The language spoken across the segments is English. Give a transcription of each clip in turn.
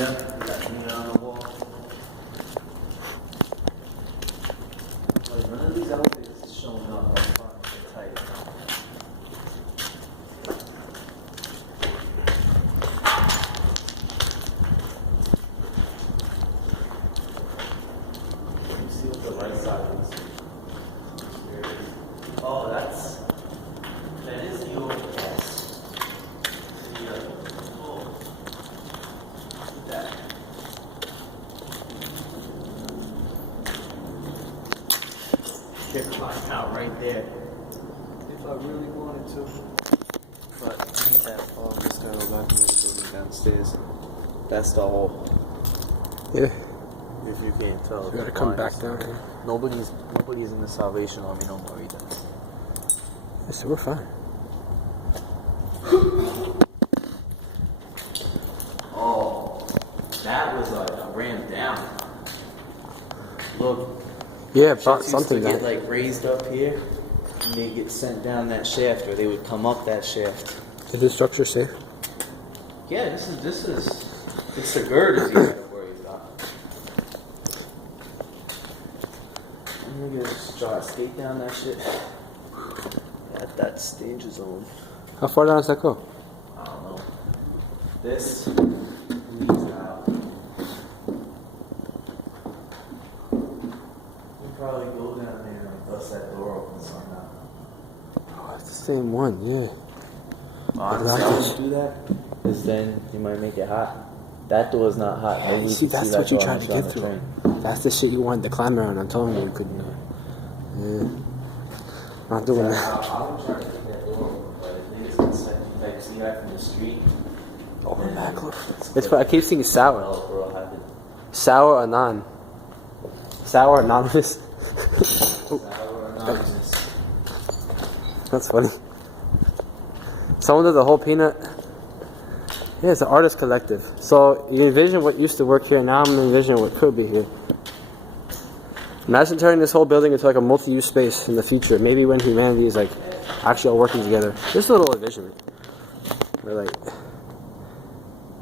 Mia. We got Mia on the wall. Like, none of these outfits is showing up. I'm fucking tight. Let me see what the right side is. Oh, that is the old gas. Oh, look at that. Trip line out right there. If I really wanted to. But I need that phone. I'm just gonna go back and go downstairs. That's the hole. Yeah. If you can't tell. You gotta come back down here. Nobody's in the Salvation Army no more either. Yes, we're fine. Oh, that was like a ramp down. Look. Yeah, Ships but used something to get that. like raised up here, and they get sent down that shaft, or they would come up that shaft. Is this structure safe? Yeah, this is it's the girders you gotta worry about. I'm gonna just try to skate down that shit. That's danger zone. How far down does that go? I don't know. This leads out. We probably go down there and bust that door open somehow. Oh, it's the same one, yeah. Honestly, I wouldn't do that, because then you might make it hot. That door is not hot. Maybe See, can that's that what you door tried to unless get you're on the through. train. That's the shit you wanted to climb around. I'm telling you, you couldn't do it. Yeah. Not doing that. I would try to get that door open, but I think it's gonna set you type see that from the street. Oh, and back. it's It's I keep seeing sour. Oh, bro, I have it. Sour or non? Sour anonymous? Sour anonymous. That's funny. Someone does a whole peanut. Yeah, it's an artist collective. So you envision what used to work here, now I'm envisioning what could be here. Imagine turning this whole building into like a multi-use space in the future. Maybe when humanity is like actually all working together. Just a little envisionment. Where like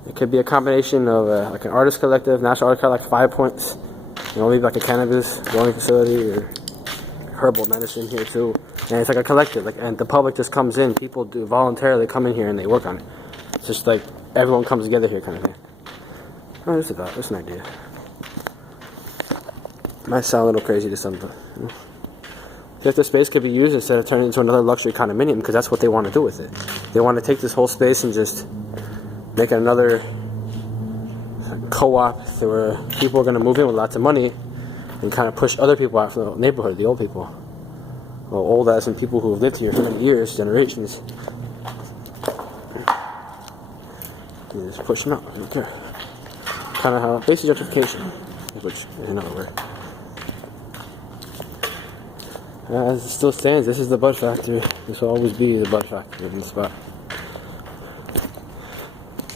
it could be a combination of like an artist collective, national art collective, like 5 Points. You know, maybe like a cannabis growing facility or herbal medicine here too. And it's like a collective, like, and the public just comes in. People do voluntarily come in here and they work on it. It's just like everyone comes together here, kind of thing. Oh, that's a thought. That's an idea. Might sound a little crazy to some, but you know. If the space could be used instead of turning into another luxury condominium, because that's what they want to do with it. They want to take this whole space and just make it another co-op where people are going to move in with lots of money and kind of push other people out from the neighborhood, the old people. Well, old as in people who have lived here for many years, generations. And just pushing up right there. Kind of how basic gentrification, which is another word. As it still stands, this is the Bud Factory. This will always be the Bud Factory in the spot.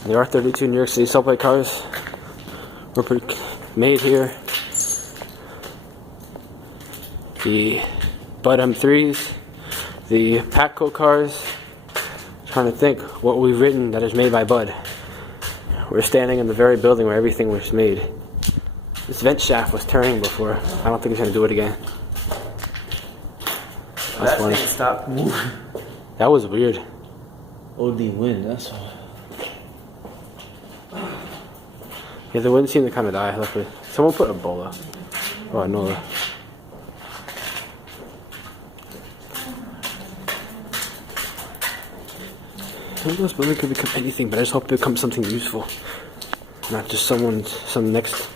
The R32 New York City subway cars were made here. The Bud M3s, the Patco cars. Trying to think what we've written that is made by Bud. We're standing in the very building where everything was made. This vent shaft was turning before. I don't think it's going to do it again. That's funny. Thing stopped moving. That was weird. OD wind, that's all. Yeah, the wind seemed to kind of die, luckily. Someone put Ebola. Oh, I know that. This building could become anything, but I just hope it becomes something useful. Not just some next.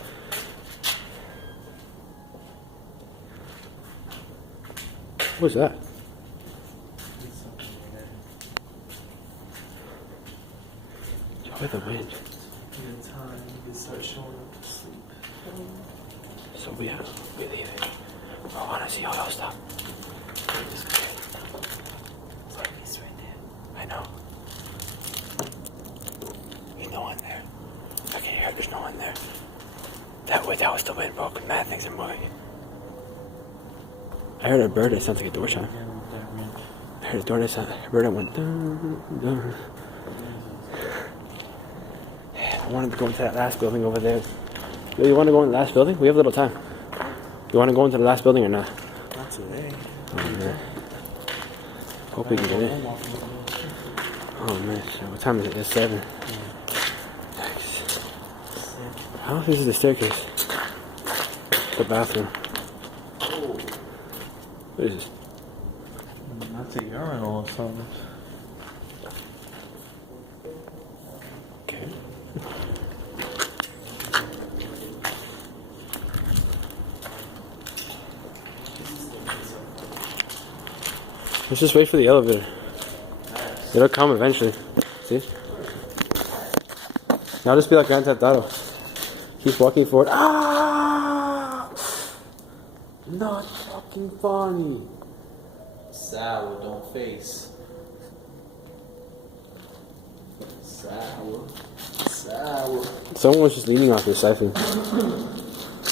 What was that? Enjoy the wind. In time, you can start showing up to sleep. So we leave. I want to see all your stuff. It's right there. I know. There's no one there. I can hear there's no one there. That was the wind broke. Mad things are moving. I heard a bird that sounds like a door chime. I heard a door that sounded like a bird that went dun, dun. Yeah. I wanted to go into that last building over there. Yo, you want to go in the last building? We have a little time. You want to go into the last building or not? Not today. Oh, man. Hope we can get in. Oh, man. So what time is it? It's 7. Yikes. Oh, this is the staircase. The bathroom. What is this? That's a urinal or something. Okay. Let's just wait for the elevator. It'll come eventually. See? Now just be like Grand Theft Auto. Keep walking forward. Ah! Not fucking funny. Sour, don't face. Sour. Sour. Someone was just leaning off their siphon.